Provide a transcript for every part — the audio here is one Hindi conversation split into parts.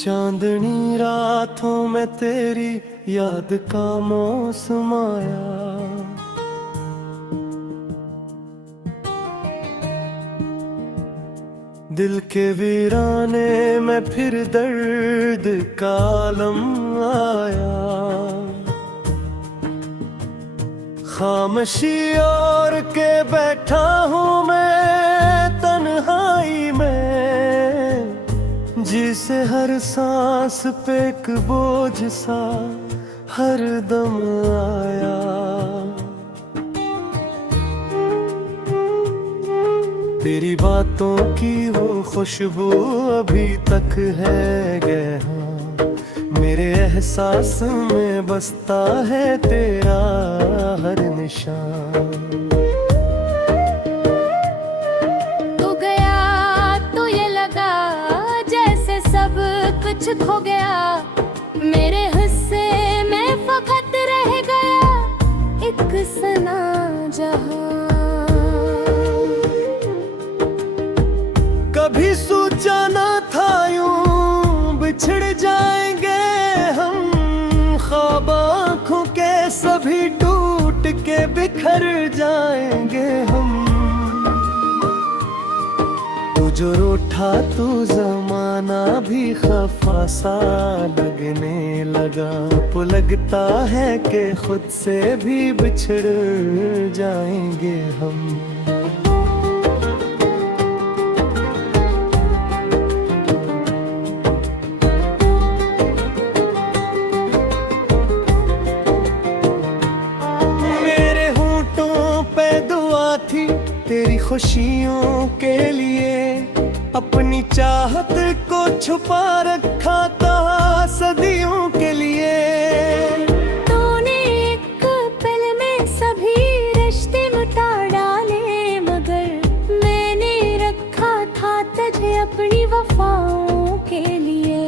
चांदनी रातों में तेरी याद का मौसम आया, दिल के वीराने में फिर दर्द का आलम आया। खामोशी और के बैठा हूँ मैं तन्हाई में, जिसे हर सांस पे एक बोझ सा हर दम आया। तेरी बातों की वो खुशबू अभी तक है गहरा, मेरे एहसास में बसता है तेरा हर निशान। तू गया तो ये लगा जैसे सब कुछ खो गया, मेरे हिस्से में फकत रह गया एक सना जहां। कभी सोचा न था यूं बिछड़ जाएंगे हम, ख्वाब आँखों के सभी टूट के बिखर जाएंगे हम। तू जो रूठा तू जमाना भी खफा सा लगने लगा, वो लगता है कि खुद से भी बिछड़ जाएंगे हम। थी तेरी खुशियों के लिए, अपनी चाहत को छुपा रखा था सदियों के लिए। तूने एक पल में सभी रिश्ते मिटा डाले, मगर मैंने रखा था तुझे अपनी वफाओं के लिए।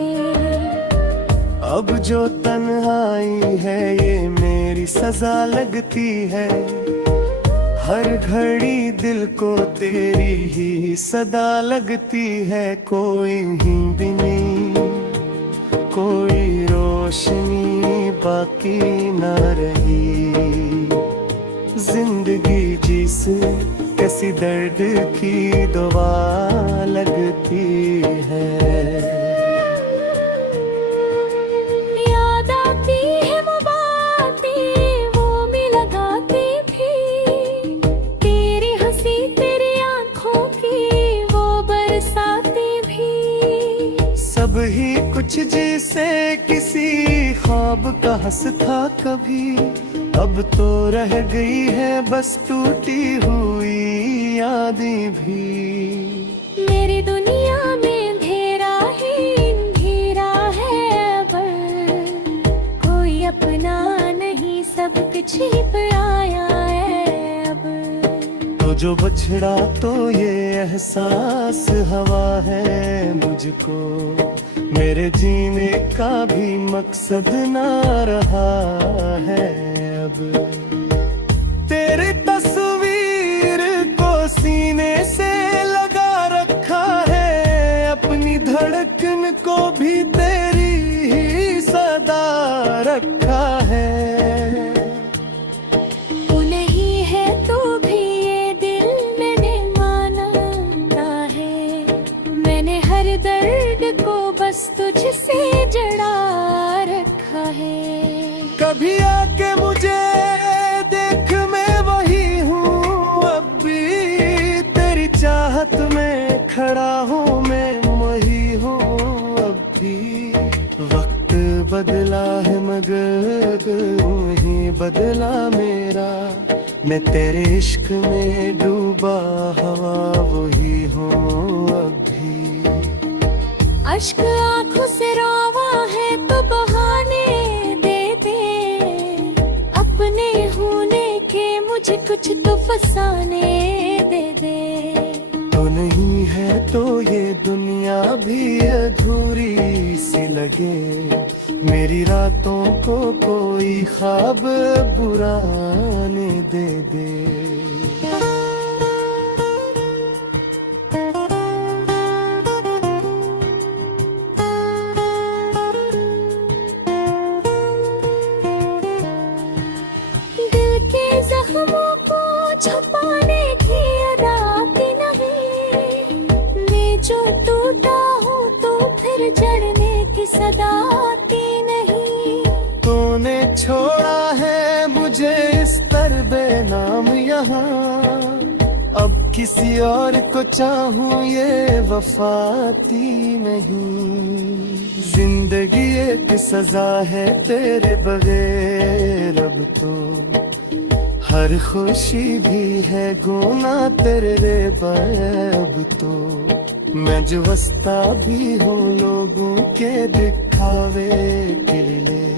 अब जो तन्हाई है ये मेरी सजा लगती है, हर घड़ी दिल को तेरी ही सदा लगती है। कोई नींद नहीं, कोई रोशनी बाकी न रही, जिंदगी जिसे कैसी दर्द की दवा लगती है। सब ही कुछ जैसे किसी ख्वाब का हंस था कभी, अब तो रह गई है बस टूटी हुई यादें भी। मेरी दुनिया में अंधेरा ही अंधेरा है, अब कोई अपना नहीं, सब कुछ ही पराया है अब। तो जो बछड़ा तो ये एहसास हवा है मुझको, मेरे जीने का भी मकसद ना रहा है अब। तेरी तस्वीर को सीने से लगा रखा है, अपनी धड़कन को भी तेरी ही सदा रखा है। तुझसे जड़ा रखा है, कभी आके मुझे देख मैं वही हूँ, अब भी तेरी चाहत में खड़ा हूँ मैं वही हूँ अब भी। वक्त बदला है मगर वही बदला मेरा, मैं तेरे इश्क में डूबा हवा वही हूँ अब भी। अश्क आँखों से रोवा है तो बहाने दे दे, अपने होने के मुझे कुछ तो फसाने दे दे। तो नहीं है तो ये दुनिया भी अधूरी सी लगे, मेरी रातों को कोई ख्वाब बुराने दे दे। याद आती नहीं। तूने छोड़ा है मुझे इस तर बेनाम यहाँ, अब किसी और को चाहूं ये वफाती नहीं। जिंदगी एक सजा है तेरे बगैर अब तो, हर खुशी भी है गुनाह तेरे अब तो। मैं जो वस्ता भी हूँ लोगों के दिखावे के लिए,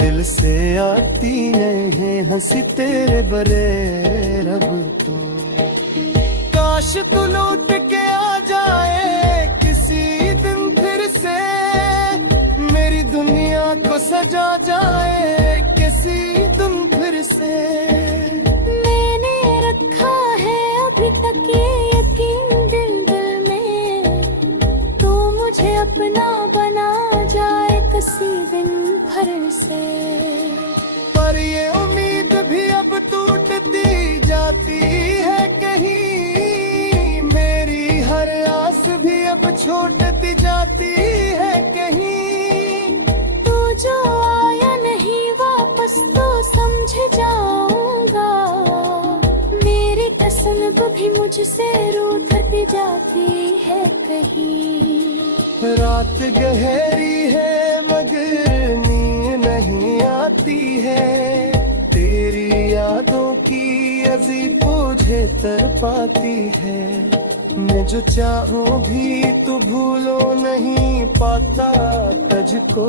दिल से आती नहीं हंसी तेरे बरे अब तो। काश तू लौट के आ जाए किसी दिन फिर से, मेरी दुनिया को सजा जाए किसी दिन फिर से। मैंने रखा है अभी तक ये यकीन दिल दिल में, तू मुझे अपना बना जाए किसी दिन फिर से। पर ये उम्मीद भी अब टूटती जाती है कहीं, मेरी हर आस भी अब छूटती जाती है कहीं। तू जो आया नहीं वापस तो समझ जाऊंगा, मेरी कसम भी मुझसे रूठती जाती है कहीं। रात गहरी है मगर नींद नहीं आती है, तेरी यादों की अजीब मुझे तड़पाती है। मैं जो चाहूं भी तू भूलो नहीं पाता तुझको,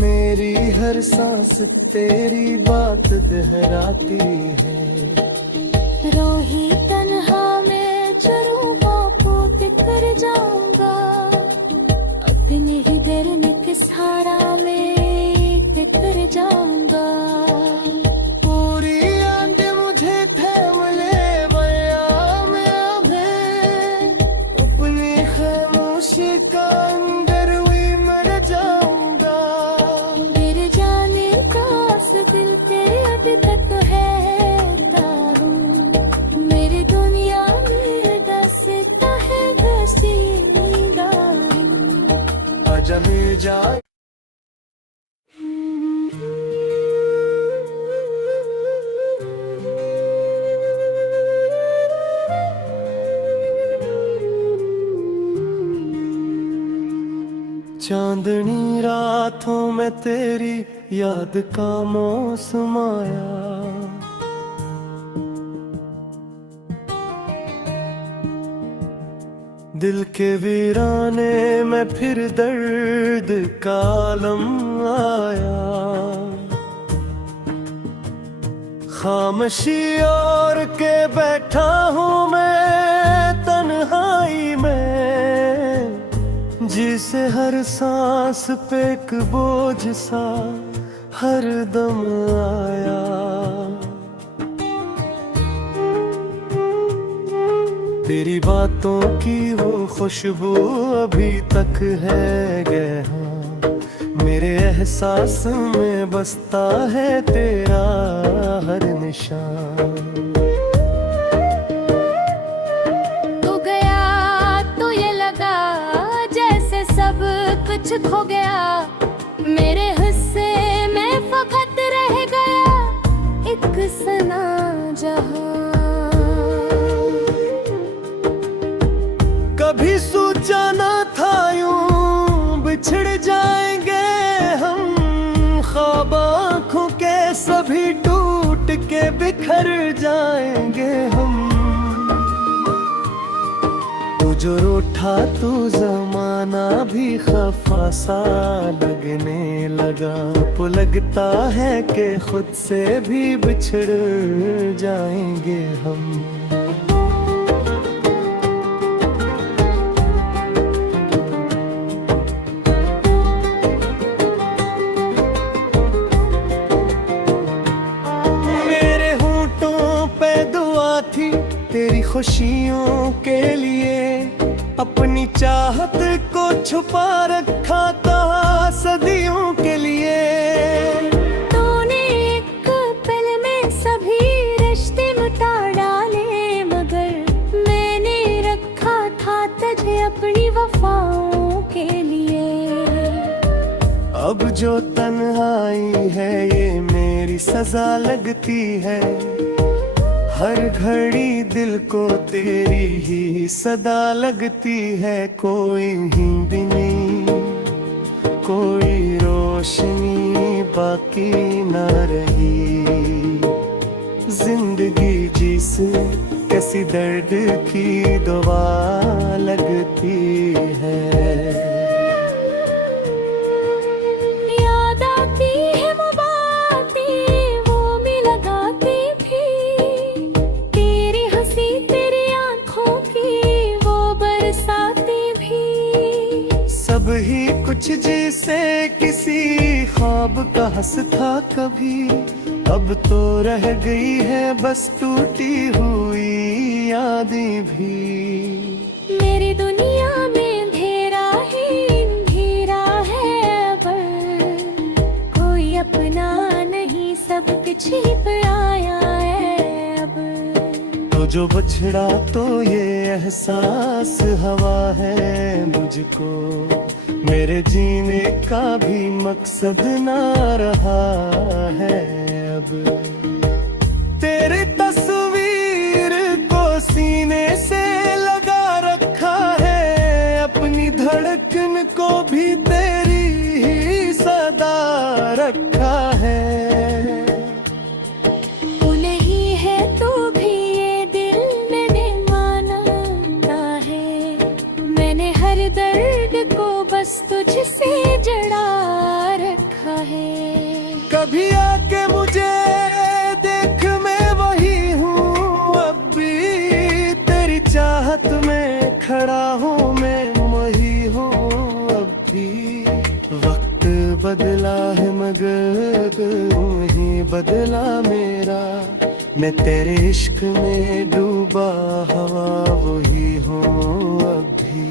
मेरी हर सांस तेरी बात दोहराती है। रोही तन्हा मैं चरूंगा पोत कर जाऊंगा, अपने ही दर्द के सहारा में बिखर जाऊंगा। पूरी आंध मुझे थाम ले वया में अभी, अपनी खामोशी का अंदर हुई मर जाऊंगा। मेरे जाने का दिल तेरे अभी तक है तारू, मेरी दुनिया में दसता है घसीटा। आजा मिल जाए चांदनी रातों में तेरी याद का मौसम आया, दिल के वीराने में फिर दर्द का आलम आया। खामोशी और के बैठा हूँ मैं तन्हाई में, जिसे हर सांस पे एक बोझ सा हर दम आया। तेरी बातों की वो खुशबू अभी तक है गहरा, मेरे एहसास में बसता है तेरा हर निशान। तू गया तो ये लगा जैसे सब कुछ खो गया, मेरे हिस्से में फकत रह गया एक सना जहां। कभी सोचा ना था यूं बिछड़ जाएंगे हम, ख्वाब आँखों के सभी टूट के बिखर जाएंगे हम। तू जो रूठा तू जमाना भी खफा सा लगने लगा, वो लगता है कि खुद से भी बिछड़ जाएंगे हम। तेरी खुशियों के लिए अपनी चाहत को छुपा रखा था सदियों के लिए। तूने एक पल में सभी रिश्ते मिटा डाले, मगर मैंने रखा था तुझे अपनी वफाओं के लिए। अब जो तन्हाई है ये मेरी सजा लगती है, हर घड़ी दिल को तेरी ही सदा लगती है। कोई हिंद नहीं, कोई रोशनी बाकी न रही, जिंदगी जिस कैसी दर्द की दवा लगती है। याद आती है वो बातें, वो मैं लगाती भी, तेरी हंसी तेरी आंखों की वो बरसाती भी। सब ही कुछ जैसे किसी ख्वाब का हंस था कभी, अब तो रह गई है बस टूटी हुई यादें भी। मेरी दुनिया में अंधेरा ही अंधेरा है, पर कोई अपना नहीं, सब कुछ ही पराया है अब। तो जो बछड़ा तो ये एहसास हवा है मुझको, मेरे जीने का भी मकसद ना रहा है अब। तेरी तस्वीर को सीने से लगा रखा है, अपनी धड़कन को भी तेरी ही सदा रखा है। तू नहीं है तो भी ये दिल मैंने माना है, मैंने हर दर्द को बस तुझसे जड़ा रखा है। कभी आके मुझे देख, मैं वही हूँ अब भी, तेरी चाहत में खड़ा हूँ मैं वही हूँ अब भी। वक्त बदला है मगर वही बदला मेरा, मैं तेरे इश्क में डूबा हवा वही हूँ अब भी।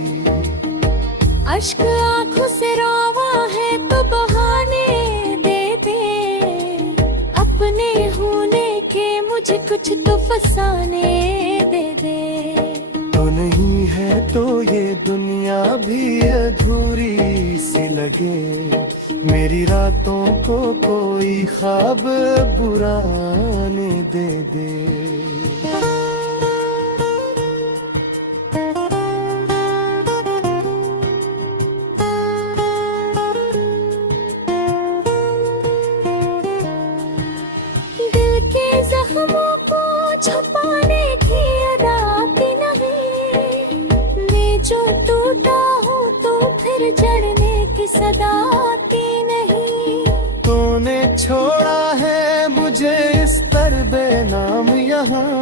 अश्क आंखों से रोवा है तो बहाने दे दे, अपने होने के मुझे कुछ तो फसाने दे दे। तो नहीं है तो ये दुनिया भी अधूरी सी लगे, मेरी रातों को कोई ख्वाब बुरा ने दे दे। जख्मों को छुपाने की अदा आती नहीं, मैं जो टूटा हूँ तो फिर जड़ने की सदा आती नहीं। तूने छोड़ा है मुझे इस तर बेनाम यहाँ,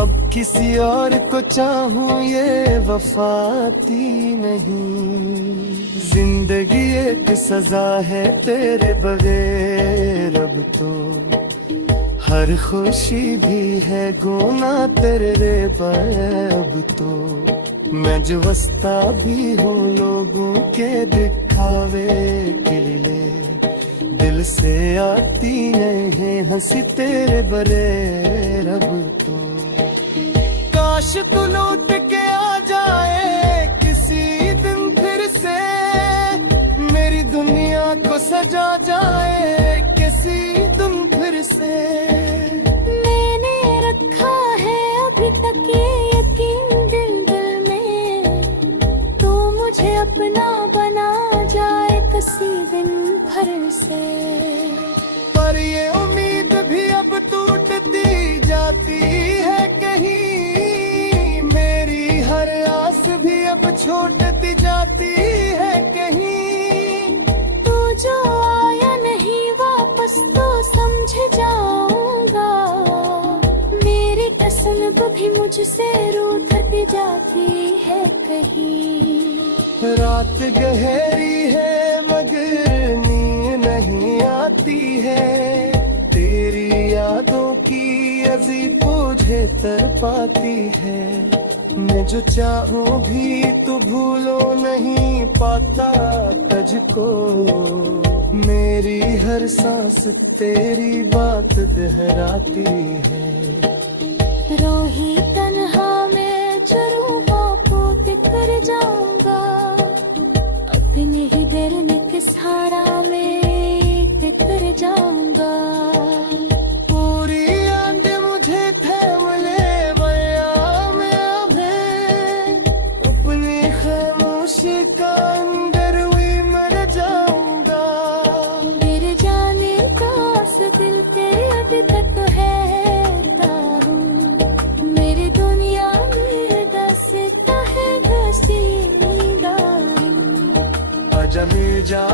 अब किसी और को चाहूँ ये वफाती नहीं। जिंदगी एक सजा है तेरे बगैर अब तो, हर खुशी भी है गुना तेरे अब तो। मैं जो वस्ता भी हूँ लोगों के दिखावे के लिए, दिल से आती है हंसी तेरे बरे अब तो। काश तू लौट के आ जाए किसी दिन फिर से, मेरी दुनिया को सजा जाए किसी दिन फिर से। मैंने रखा है अभी तक ये यकीन दिल दिल में, तो मुझे अपना बना जाए किसी दिन भर से। पर ये उम्मीद भी अब टूटती जाती है कहीं, मेरी हर आस भी अब छूटती जाती है कहीं। तू जो आया नहीं वापस तो समझ जाऊंगा, मेरी कसम भी मुझसे रूठ जाती है कहीं। रात गहरी है मगर नींद नहीं आती है, तेरी यादों की अजीब मुझे तड़पाती है। मैं जो चाहूँ भी तू भूलो नहीं पाता तुझको, मेरी हर सांस तेरी बात दोहराती है। रोही तन्हा मैं चरूंगा पोत कर जाऊंगा, अपने ही दर्द के साथ जाऊंगा। पूरी याद मुझे थाम ले वया में अभी, अपनी खामोशी का अंदर हुई मर जाऊंगा। मेरे जाने का दिल पे अभी तक है तारू, मेरी दुनिया में दसता है घसीदा। आजा मिल जा